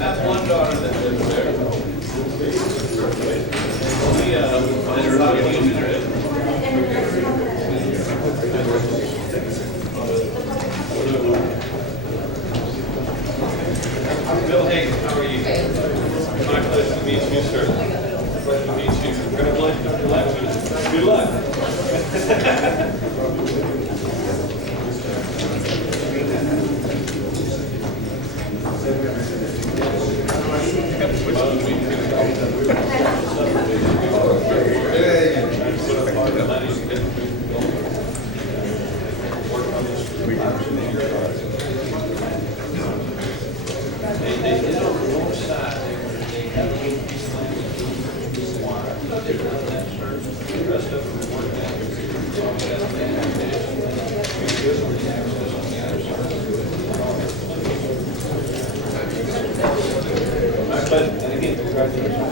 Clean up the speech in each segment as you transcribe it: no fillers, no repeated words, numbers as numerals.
That's one daughter that lives there. Bill Hayes, how are you? My pleasure to meet you, sir. Pleasure to meet you. Congratulations on your election. Good luck. My pleasure. And again, congratulations.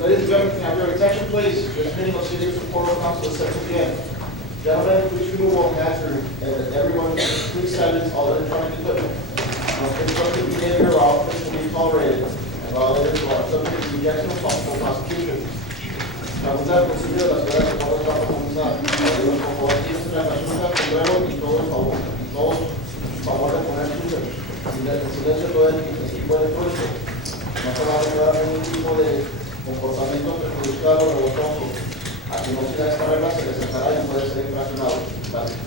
Ladies and gentlemen, can I have your attention, please? This meeting of City of Port Council is set to begin. Gentlemen, please remove all hazard and everyone, please silence all electronic equipment. Constructive behavior of officers will be tolerated and violators will be subject to rejection of possible prosecution. La Junta de Concilio de la Ciudad de Port va a comenzar. Por favor, quienes se la junta, primero y todos favor de poner su silencio todo el equipo de público. No se va a lograr ningún tipo de comportamiento perjudicial o revoltoso. A quien no siga esta regla se le sentará y puede ser infraccionado. Gracias.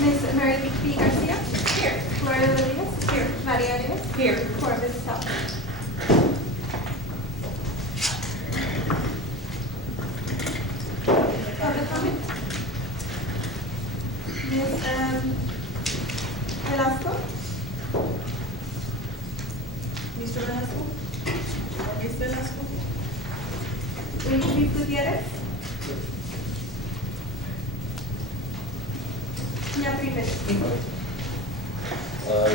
Ms. Mary B. Garcia? Here. Gloria Rodriguez? Here. Maria Reyes? Here. Corbett South? Public comment? Ms. Velasco? Mr. Velasco? Ms. Velasco? Luis Gutierrez? Señor Rivera.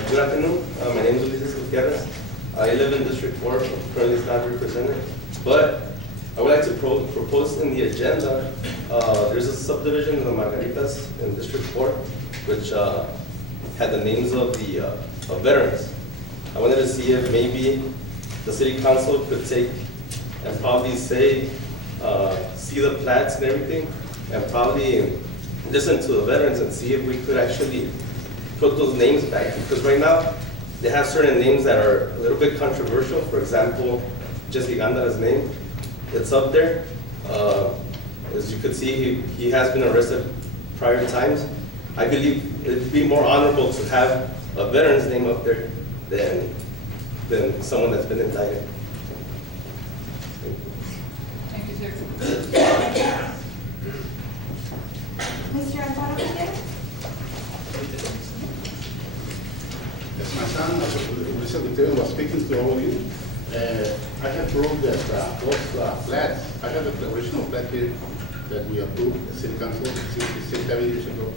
Good afternoon. My name is Ulises Gutierrez. I live in District 4, currently not represented. But I would like to propose in the agenda, there's a subdivision in the Margaritas in District 4, which had the names of the of veterans. I wanted to see if maybe the city council could take and probably say, see the plats and everything, and probably listen to the veterans and see if we could actually put those names back, because right now, they have certain names that are a little bit controversial. For example, Jesse Gandara's name, it's up there. As you could see, he has been arrested prior times. I believe it'd be more honorable to have a veteran's name up there than someone that's been indicted. Thank you, sir. Mr. Amparo Gutierrez. As my son, Ulises Gutierrez, was speaking to all of you, I have proved that those flats, I have the original plat here that we approved at City Council 7 years ago.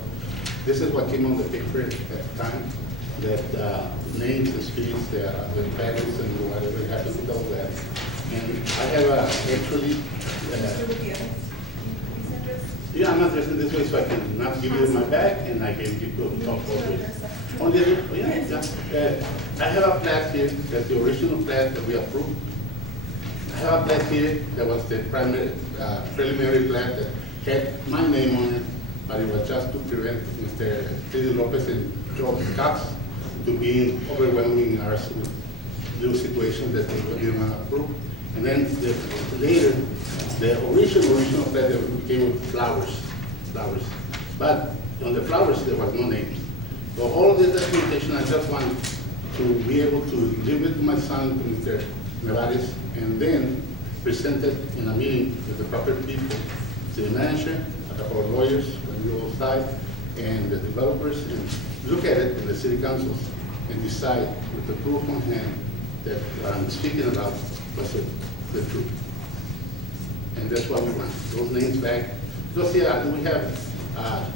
This is what came on the picture at the time, that names, the streets, the patterns, and whatever happened with all that. And I have actually, Mr. Gutierrez. yeah, I'm addressing this way so I can not give you my back and I can give you talk over it. Only, yeah. I have a plat here, that's the original plat that we approved. I have a plat here that was the preliminary plat that had my name on it, but it was just to prevent Mr. Teddy Lopez and George Cox to be overwhelming us with new situations that they didn't want to approve. And then later, the original plat that came with flowers. But on the flowers, there was no names. So all this documentation, I just want to be able to give it to my son, to Mr. Nevares, and then present it in a meeting with the proper people, the manager, a couple of lawyers, on your side, and the developers, and look at it in the city councils and decide with the proof on hand that what I'm speaking about was the truth. And that's what we want, those names back. Because yeah, we have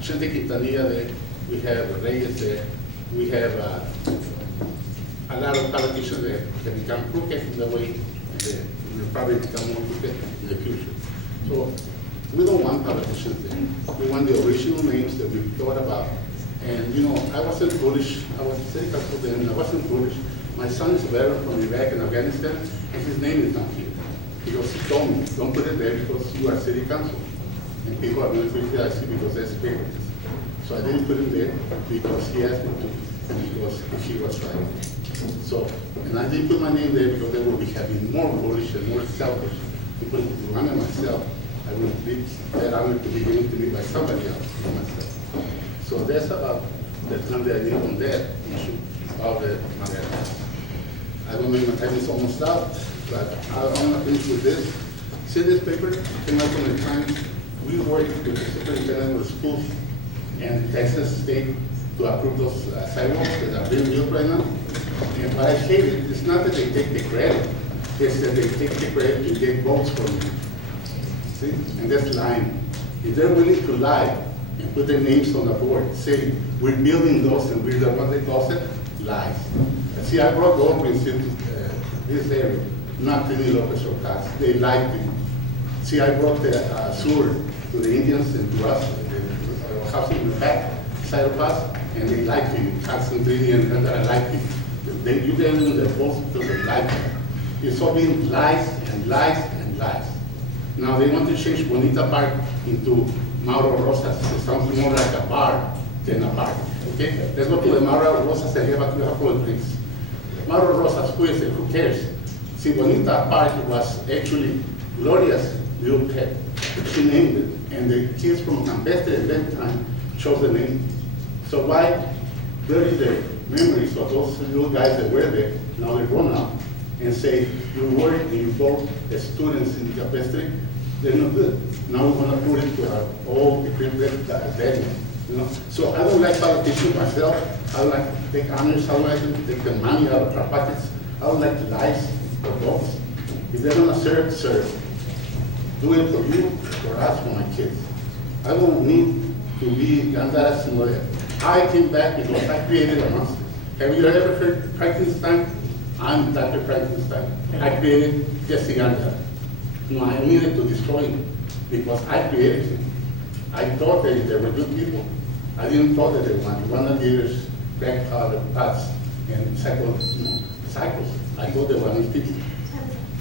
Chente Quintanilla there, we have Reyes there, we have a lot of politicians there that become crooked in the way they will probably become more crooked in the future. So we don't want politicians there. We want the original names that we thought about. And you know, I wasn't foolish. I was city council then, and I wasn't foolish. My son is a veteran from Iraq and Afghanistan, and his name is not here. Because he told me, don't put it there because you are city council. And people are going to criticize you because that's favoritism. So I didn't put him there because he asked me to, and because he was right. So, and I didn't put my name there because they will be having more foolish and more selfish. Because to run it myself, I would leave that honor to be given to me by somebody else, not myself. So that's about the time that I did on that issue of the Margaritas. I don't know if my time is almost up, but I want to finish with this. See this paper? It came out from the Times. We worked with the superintendent of schools and Texas State to approve those sidewalks that are being built right now. And what I stated, it's not that they take the credit, it's that they take the credit to get votes from you. See? And that's lying. If they're willing to lie and put their names on the board, saying, we're building those and we're the ones that cause it, lies. See, I brought Goldwings into this area, not Teddy Lopez or Cox. They lied to you. See, I brought the sewer to the Indians and to us, the housing in the back side of us, and they lied to you. Cox and Teddy and Gandara lied to you. You gave them the votes because they lied to you. It's all been lies and lies and lies. Now they want to change Bonita Park into Mauro Rosas. It sounds more like a bar than a park. Okay? Let's go to the Mauro Rosas and have a couple of drinks. Mauro Rosas, who is it? Who cares? See, Bonita Park was actually Gloria's little pet. She named it, and the kids from Campestre at that time chose the name. So why dirty the memories of those little guys that were there, now they're grown up, and say, you work and you vote as students in Campestre, they're not good. Now we want to put it to our old equipment venue. You know? So I don't like politicians myself. I don't like to take honors. I don't like to take the money out of our pockets. I don't like to lies or votes. If they're going to serve, serve. Do it for you, for us, for my kids. I don't need to be Gandaras, you know, I came back because I created a monster. Have you ever heard Frankenstein? I'm Dr. Frankenstein. I created Jesse Ganda. No, I needed to destroy him because I created him. I thought that they were good people. I didn't thought that they were marijuana dealers, crack pots, and cycles. I thought they were nice people.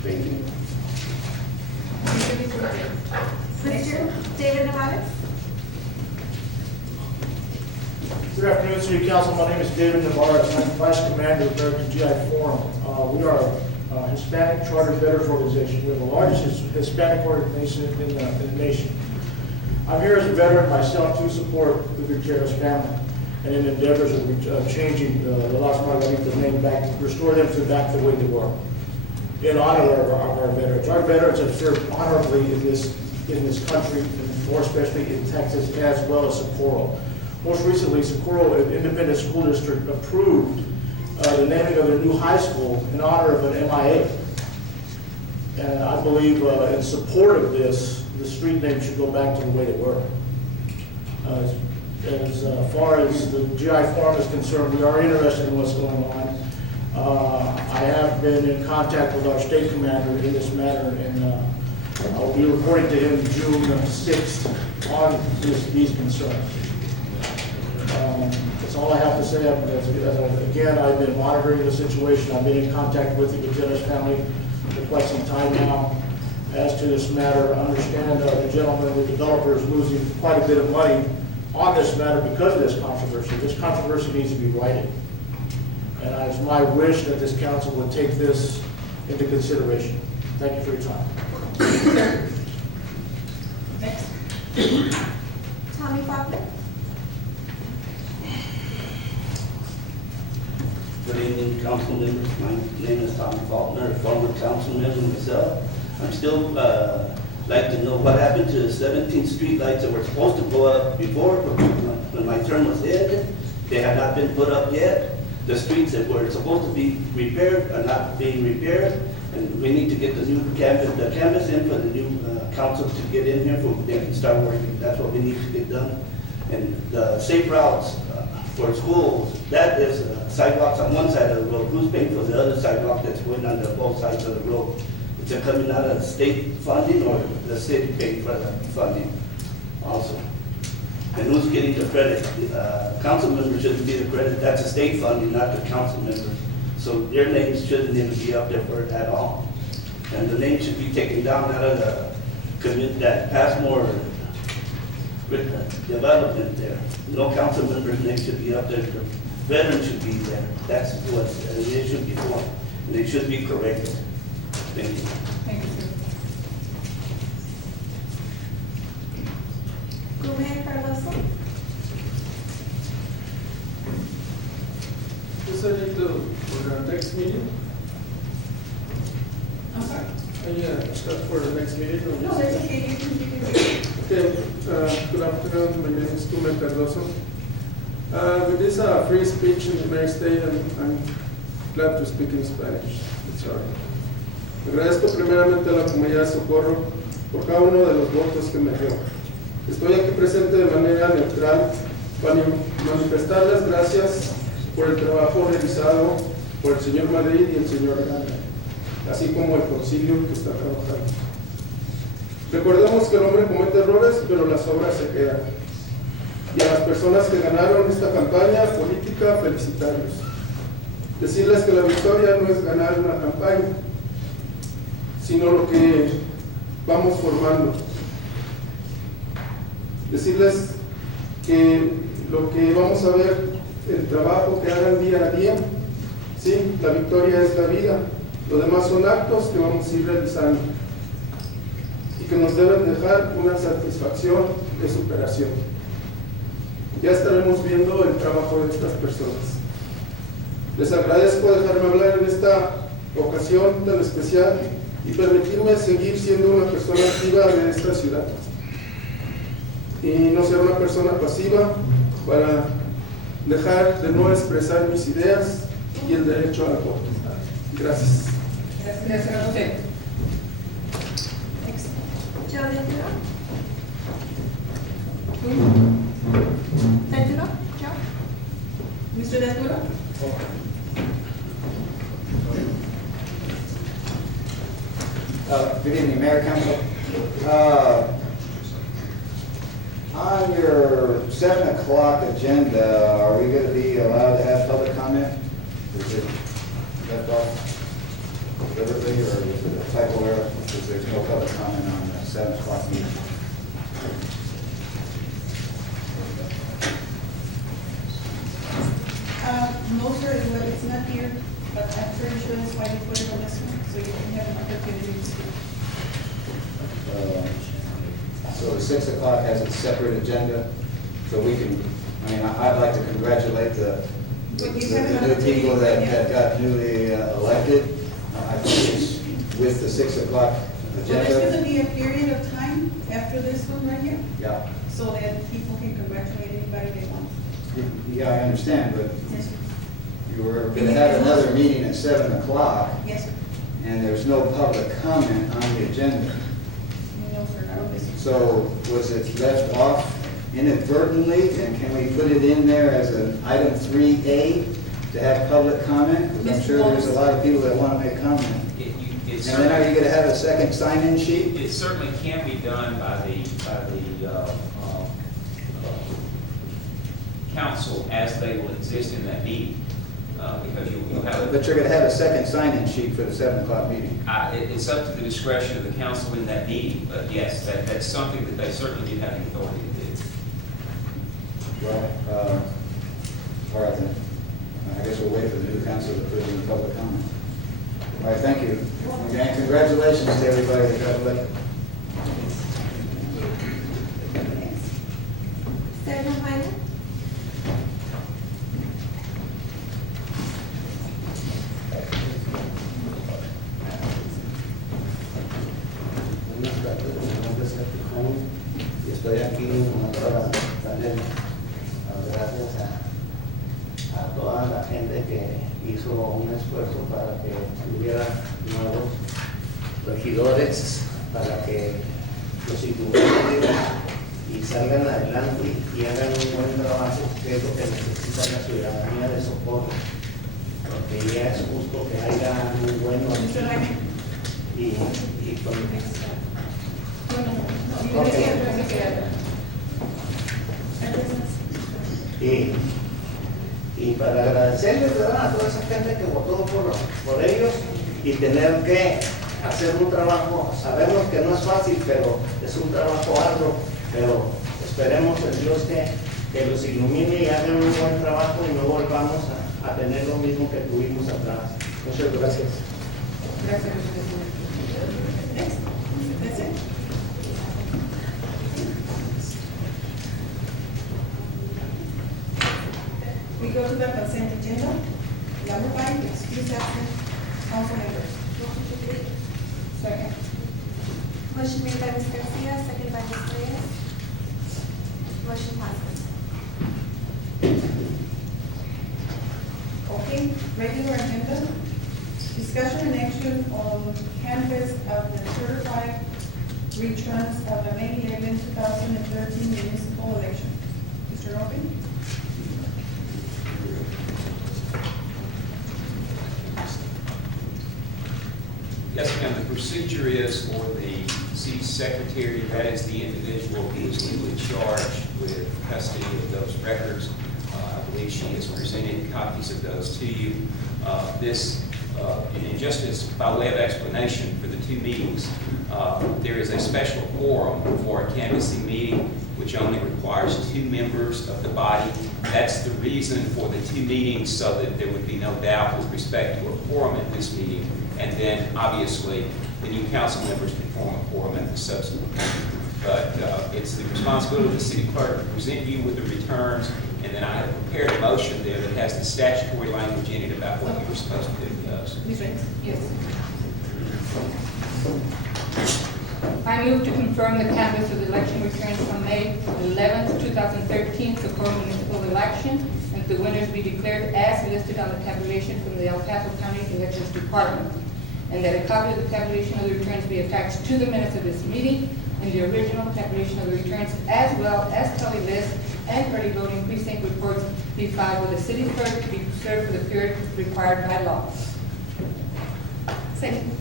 Thank you. Mr. David Nevada? Good afternoon, City Council. My name is David Navarez. I'm the Vice Commander of American GI Forum. We are a Hispanic Charter Veterans Organization. We're the largest Hispanic organization in the nation. I'm here as a veteran myself to support the Gutierrez family and in endeavors of changing the Las Margaritas name back, restore them to back the way they were. In honor of our veterans. Our veterans have served honorably in this country, and more especially in Texas, as well as Socorro. Most recently, Socorro Independent School District approved the naming of their new high school in honor of an MIA. And I believe in support of this, the street name should go back to the way they were. As far as the GI Forum is concerned, we are interested in what's going on. I have been in contact with our state commander in this matter, and I'll be reporting to him June 6th on these concerns. That's all I have to say. Again, I've been monitoring the situation. I've been in contact with the Gutierrez family for quite some time now. As to this matter, I understand the gentleman, the developer, is losing quite a bit of money on this matter because of this controversy. This controversy needs to be righted. And it's my wish that this council would take this into consideration. Thank you for your time. Tommy Faulkner? Good evening, council members. My name is Tommy Faulkner, a former council member myself. I'm still like to know what happened to the 17 street lights that were supposed to go up before when my term was ended. They have not been put up yet. The streets that were supposed to be repaired are not being repaired, and we need to get the new canvas in for the new council to get in here so they can start working. That's what we need to get done. And the safe routes for schools, that is sidewalks on one side of the road. Who's paying for the other sidewalk that's going on both sides of the road? Is it coming out of state funding or the city paying for the funding also? And who's getting the credit? Council members shouldn't be the credit. That's a state funding, not the council members. So their names shouldn't even be up there for it at all. And the name should be taken down out of the community that Passmore development there. No council member's name should be up there. The veterans should be there. That's what it should be for. And it should be corrected. Thank you. Thank you, sir. Ruben Cardoso? Decided for the next meeting? I'm sorry? Yeah, start for the next meeting? or No, just- that's okay, you can Okay, good afternoon, my name is Tume Cardoso. With this free speech in the United States, I'm glad to speak in Spanish. Sorry. Agradezco primeramente a la comunidad de Socorro por cada uno de los votos que me dio. Estoy aquí presente de manera neutral para manifestar las gracias por el trabajo realizado por el señor Madrid y el señor Gana, así como el concilio que está trabajando. Recordemos que el hombre comete errores, pero las obras se quedan. Y a las personas que ganaron esta campaña política, felicitarlos. Decirles que la victoria no es ganar una campaña, sino lo que vamos formando. Decirles que lo que vamos a ver, el trabajo que hagan día a día, sí, la victoria es la vida. Lo demás son actos que vamos a ir realizando y que nos deben dejar una satisfacción de superación. Ya estaremos viendo el trabajo de estas personas. Les agradezco dejarme hablar en esta ocasión tan especial y permitirme seguir siendo una persona activa de esta ciudad y no ser una persona pasiva para dejar de no expresar mis ideas y el derecho al voto. Gracias. Gracias a usted. Joe Ventura? Ventura? Joe? Good evening, Mayor, Council. On your 7 o'clock agenda, are we going to be allowed to have public comment? Is it left off deliberately, or is it a typo error? Because there's no public comment on the 7 o'clock meeting. No, sir, it's not here, but I'm pretty sure that's why they put it on this one, so you can have an opportunity to speak. So the 6 o'clock has its separate agenda, so we can, I'd like to congratulate the new people that got newly elected. I think it's with the 6 o'clock Well, there's agenda. gonna be a period of time after this one right here, Yeah, so that people can congratulate anybody they want. yeah, I understand, but Yes, sir. you were going to have another meeting at 7 o'clock, Yes, sir. and there's no public comment on the agenda. No, sir, I don't listen. So was it left off inadvertently, and can we put it in there as an item 3A to have public comment? Because I'm sure there's a lot of people that want to make comment. And then are you going to have a second sign-in sheet? It certainly can be done by the council as they will exist in that meeting, because you'll have. But you're going to have a second sign-in sheet for the 7 o'clock meeting. It's up to the discretion of the council in that meeting, but yes, that's something that they certainly do have the authority to do. Well, all right then. I guess we'll wait for the new council to put in the public comment. All right, thank you. And congratulations to everybody that got elected. Senator Minor? Buenas tardes, mi nombre es Capitán y estoy aquí nomás para darle las gracias a toda la gente que hizo un esfuerzo para que hubiera nuevos regidores, para que los incumbentes y salgan adelante y hagan un buen trabajo, que es lo que necesita la ciudadanía de Socorro, porque ya es justo que haya un buen Mr. Jaime. y con No, y para agradecerles, ¿verdad?, a toda esa gente que votó por ellos y tener que hacer un trabajo, sabemos que no es fácil, pero es un trabajo arduo, pero esperemos en Dios que los ilumine y hagan un buen trabajo y no volvamos a tener lo mismo que tuvimos atrás. Muchas gracias. Gracias. Next. That's it. We go to the consent agenda. Number 5, excuse absent council members. Second. Motion made by Ms. Garcia, seconded by Ms. Reyes. Motion passes. Okay, regular agenda. Discussion and action on canvas of the certified returns of the May 11, 2013 municipal election. Mr. Robin? Yes, ma'am, the procedure is for the city secretary, that is the individual who is legally charged with custody of those records. I believe she has presented copies of those to you. And just as by way of explanation for the two meetings, there is a special quorum for a canvassing meeting, which only requires 2 members of the body. That's the reason for the 2 meetings, so that there would be no doubt with respect to a quorum at this meeting. And then, obviously, the new council members can form a quorum at the subsequent meeting. But it's the responsibility of the city clerk to present you with the returns, and then I have prepared a motion there that has the statutory language in it about what you were supposed to do with those. Ms. Reyes? Yes. I move to confirm the canvass of the election returns from May 11th, 2013 Socorro municipal election, and the winners be declared as listed on the tabulation from the El Paso County Elections Department, and that a copy of the tabulation of the returns be attached to the minutes of this meeting, and the original tabulation of the returns, as well as tally list and early voting precinct reports be filed with the city clerk to be preserved for the period required by law. Second.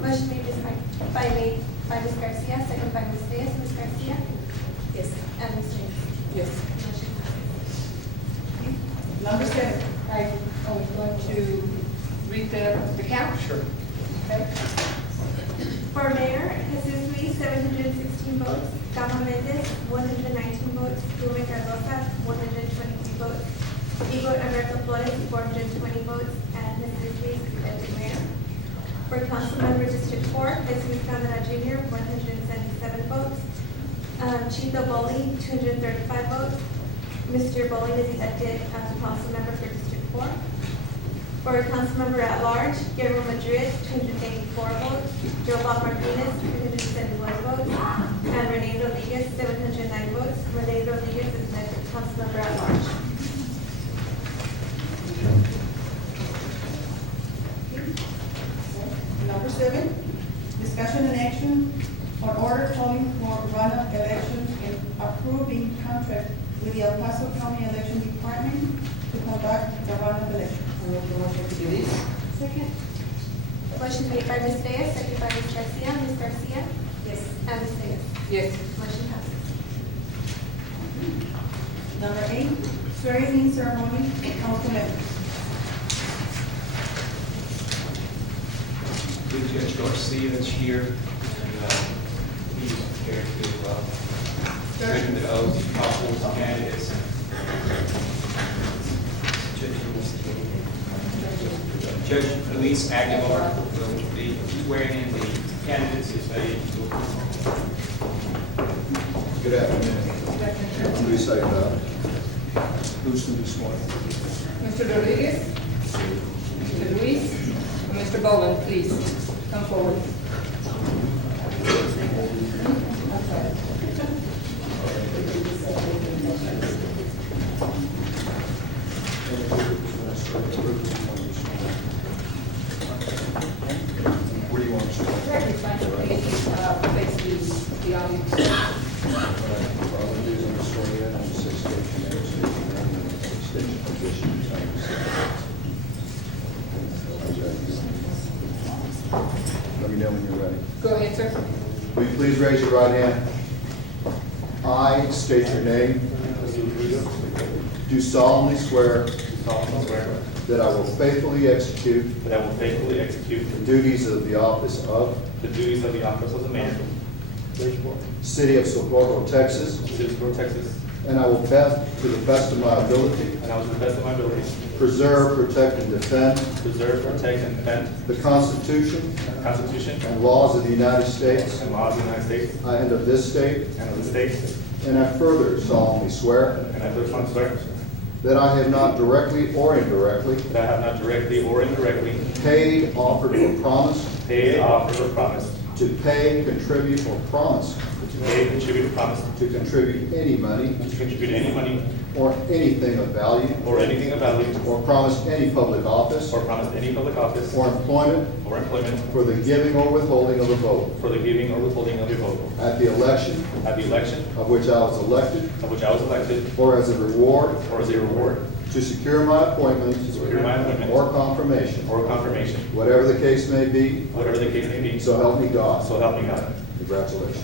Motion made by Ms. Garcia, second by Ms. Reyes. Ms. Garcia? Yes. And Ms. Reyes? Yes. Motion passes. Number 7. I'm going to read the count. Sure. Okay. For mayor, Jesus Luis, 716 votes. Gama Mendez, 119 votes. Rubén Cardosa, 123 votes. Igor Alberto Flores, 420 votes. And Jesus Luis is elected mayor. For Councilmember District 4, Jesus Candela Jr., 177 votes. Chito Bowling, 235 votes. Mr. Bowling is elected as council member for District 4. For Councilmember at Large, Guillermo Madrid, 284 votes. Joe Bob Martinez, 371 votes. And Rene Rodriguez, 709 votes. Rene Rodriguez is elected Councilmember at Large. Number 7, discussion and action on order calling for runoff elections and approving contract with the El Paso County Election Department to conduct the runoff election. I make the motion to do this. Second. Motion made by Ms. Reyes, second by Ms. Garcia. Ms. Garcia? Yes. And Ms. Reyes? Yes. Motion passes. Number 8, swearing in ceremony of council members. Good Judge Garcia that's here, and he's prepared to swear the oath of office of candidates. Judge Luis Aguilar will be swearing in the candidates as they will. Good afternoon. I'm Luis Aguilar. Who's to be sworn? Mr. Rodriguez? Mr. Luis? And Mr. Bowen, please come forward. Where do you want to start? Very fine. Face the audience. All the news on the story, and I'm six station there, station position. Let me know when you're ready. Go ahead, sir. Will you please raise your right hand? I state your name. Do solemnly swear that I will faithfully execute That I will faithfully execute the duties of the office of the duties of the office of the mayor, City of Socorro, Texas, City of Socorro, Texas, and I will best, to the best of my ability, and I will to the best of my ability preserve, protect, and defend preserve, protect, and defend the Constitution the Constitution and laws of the United States and laws of the United States and of this state, and of the state, and I further solemnly swear and I further solemnly swear that I have not directly or indirectly that I have not directly or indirectly paid, offered, or promised paid, offered, or promised to pay, contribute, or promise to pay, contribute, or promise to contribute any money to contribute any money or anything of value, or anything of value, or promise any public office or promise any public office or employment or employment for the giving or withholding of a vote for the giving or withholding of a vote at the election at the election of which I was elected, of which I was elected, or as a reward or as a reward to secure my appointment secure my appointment or confirmation, or confirmation, whatever the case may be, whatever the case may be, so help me God. so help me God. Congratulations.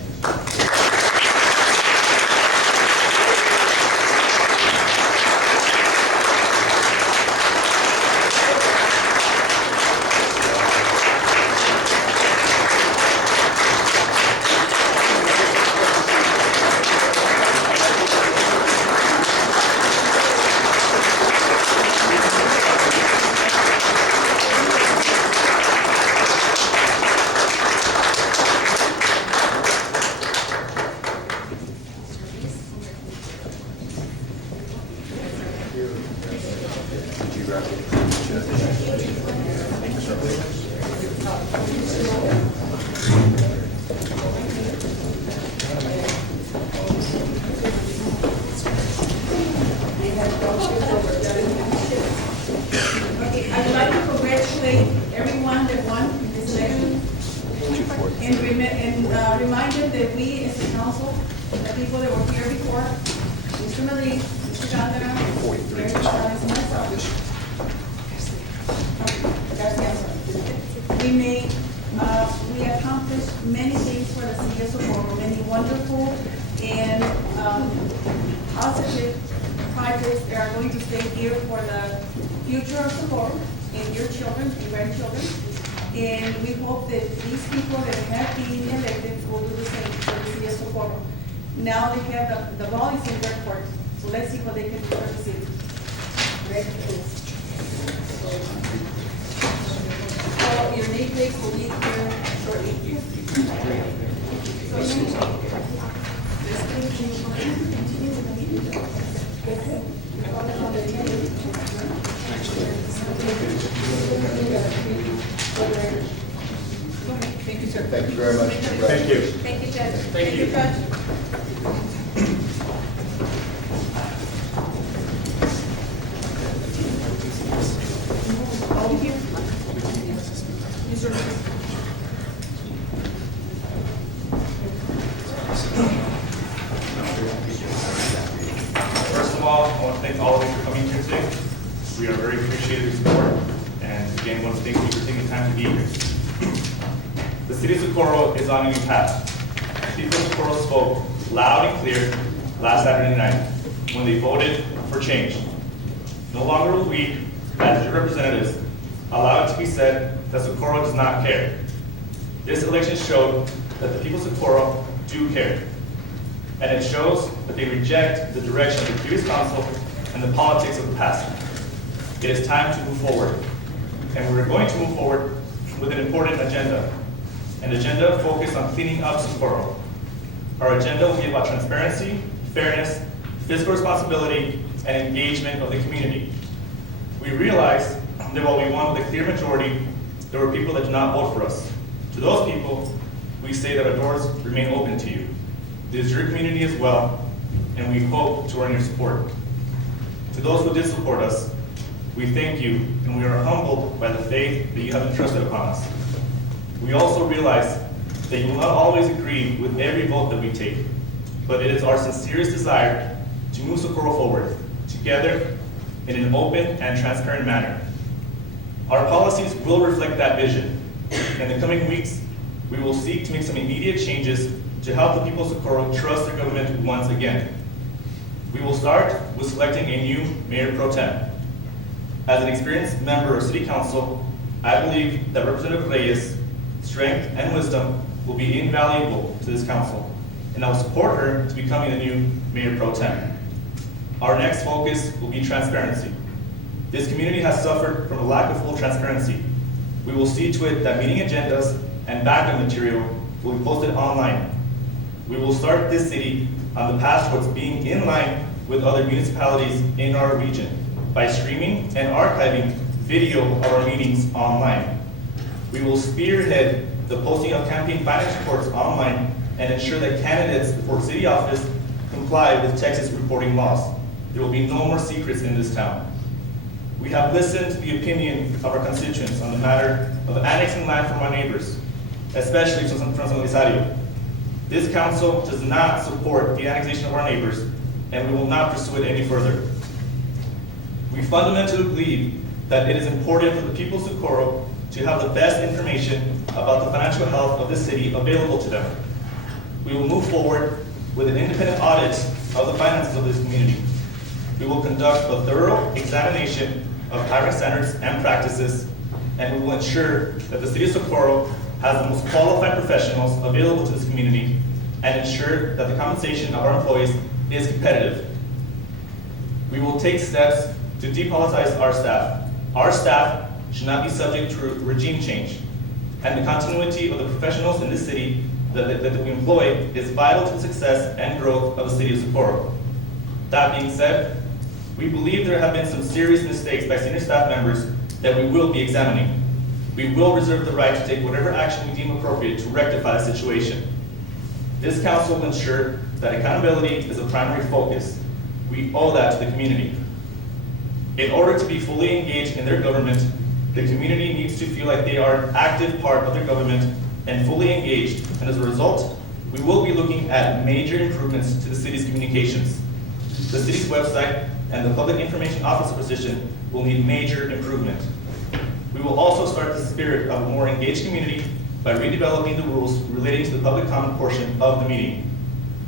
Okay, I'd like to congratulate everyone that won in this election. And remind them that we as a council the people that were here before, Mr. Malik, Mr. Gondar, Mary Gonzalez, and myself. We accomplished many things for the city of Socorro, many wonderful and positive projects that are going to stay here for the future of Socorro and your children and grandchildren. And we hope that these people that have been elected will do the same for the city of Socorro. Now they have the ball is in their court, so let's see what they can do for the city. So your name tags will be here shortly. Thank you, sir. Thank you very much. Thank you. Thank you, Judge. Thank you, Judge. Over here. Mr. Lewis. First of all, I want to thank all of you for coming here today. We are very appreciative of your support, and again, want to thank you for taking the time to be here. The city of Socorro is on a new path. People of Socorro spoke loud and clear last Saturday night when they voted for change. No longer will we, as your representatives, allow it to be said that Socorro does not care. This election showed that the people of Socorro do care. And it shows that they reject the direction of the previous council and the politics of the past. It is time to move forward. And we're going to move forward with an important agenda. An agenda focused on cleaning up Socorro. Our agenda will be about transparency, fairness, fiscal responsibility, and engagement of the community. We realize that while we won with a clear majority, there were people that did not vote for us. To those people, we say that our doors remain open to you. It is your community as well, and we hope to earn your support. To those who did support us, we thank you, and we are humbled by the faith that you have entrusted upon us. We also realize that you will not always agree with every vote that we take, but it is our sincerest desire to move Socorro forward, together, in an open and transparent manner. Our policies will reflect that vision. In the coming weeks, we will seek to make some immediate changes to help the people of Socorro trust their government once again. We will start with selecting a new mayor pro tem. As an experienced member of City Council, I believe that Representative Reyes' strength and wisdom will be invaluable to this council, and I will support her to becoming the new mayor pro tem. Our next focus will be transparency. This community has suffered from a lack of full transparency. We will see to it that meeting agendas and backup material will be posted online. We will start this city on the path towards being in line with other municipalities in our region by streaming and archiving video of our meetings online. We will spearhead the posting of campaign finance reports online and ensure that candidates for city office comply with Texas reporting laws. There will be no more secrets in this town. We have listened to the opinion of our constituents on the matter of annexing land from our neighbors, especially from San Elizario. This council does not support the annexation of our neighbors, and we will not pursue it any further. We fundamentally believe that it is important for the people of Socorro to have the best information about the financial health of the city available to them. We will move forward with an independent audit of the finances of this community. We will conduct a thorough examination of hiring standards and practices, and we will ensure that the city of Socorro has the most qualified professionals available to this community and ensure that the compensation of our employees is competitive. We will take steps to depolitize our staff. Our staff should not be subject to regime change, and the continuity of the professionals in this city that we employ is vital to the success and growth of the city of Socorro. That being said, we believe there have been some serious mistakes by senior staff members that we will be examining. We will reserve the right to take whatever action we deem appropriate to rectify the situation. This council will ensure that accountability is a primary focus. We owe that to the community. In order to be fully engaged in their government, the community needs to feel like they are an active part of their government and fully engaged, and as a result, we will be looking at major improvements to the city's communications. The city's website and the public information officer position will need major improvement. We will also start the spirit of a more engaged community by redeveloping the rules relating to the public comment portion of the meeting.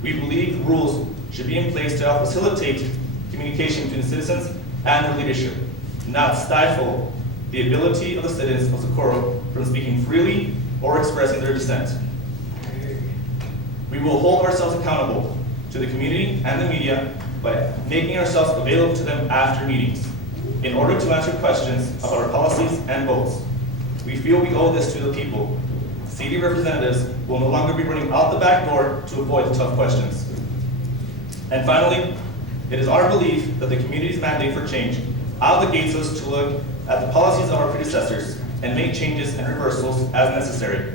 We believe the rules should be in place to help facilitate communication between the citizens and their leadership, not stifle the ability of the citizens of Socorro from speaking freely or expressing their dissent. We will hold ourselves accountable to the community and the media by making ourselves available to them after meetings in order to answer questions about our policies and votes. We feel we owe this to the people. City representatives will no longer be running out the back door to avoid the tough questions. And finally, it is our belief that the community's mandate for change obligates us to look at the policies of our predecessors and make changes and reversals as necessary.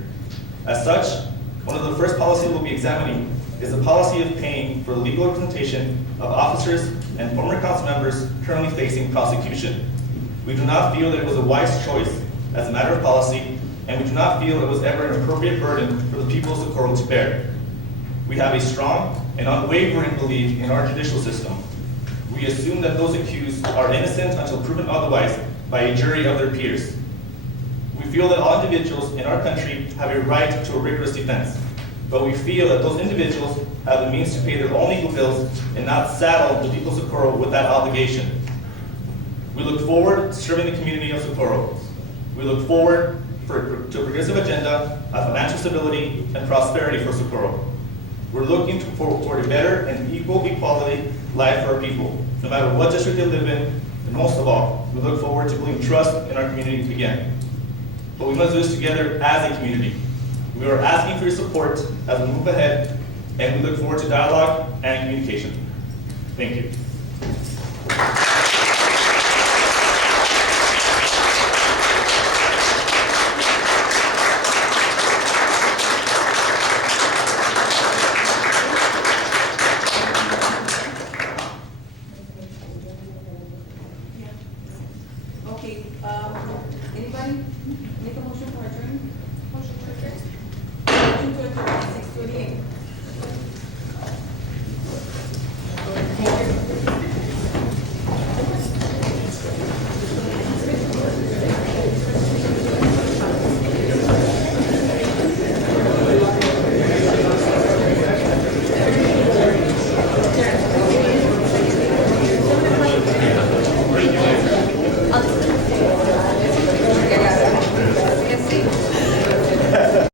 As such, one of the first policies we'll be examining is the policy of paying for the legal representation of officers and former council members currently facing prosecution. We do not feel that it was a wise choice as a matter of policy, and we do not feel it was ever an appropriate burden for the people of Socorro to bear. We have a strong and unwavering belief in our judicial system. We assume that those accused are innocent until proven otherwise by a jury of their peers. We feel that all individuals in our country have a right to a rigorous defense, but we feel that those individuals have the means to pay their own legal bills and not saddle the people of Socorro with that obligation. We look forward to serving the community of Socorro. We look forward to a progressive agenda of financial stability and prosperity for Socorro. We're looking toward a better and equal equality life for our people, no matter what district they live in, and most of all, we look forward to building trust in our community again. But we must do this together as a community. We are asking for your support as we move ahead, and we look forward to dialogue and communication. Thank you.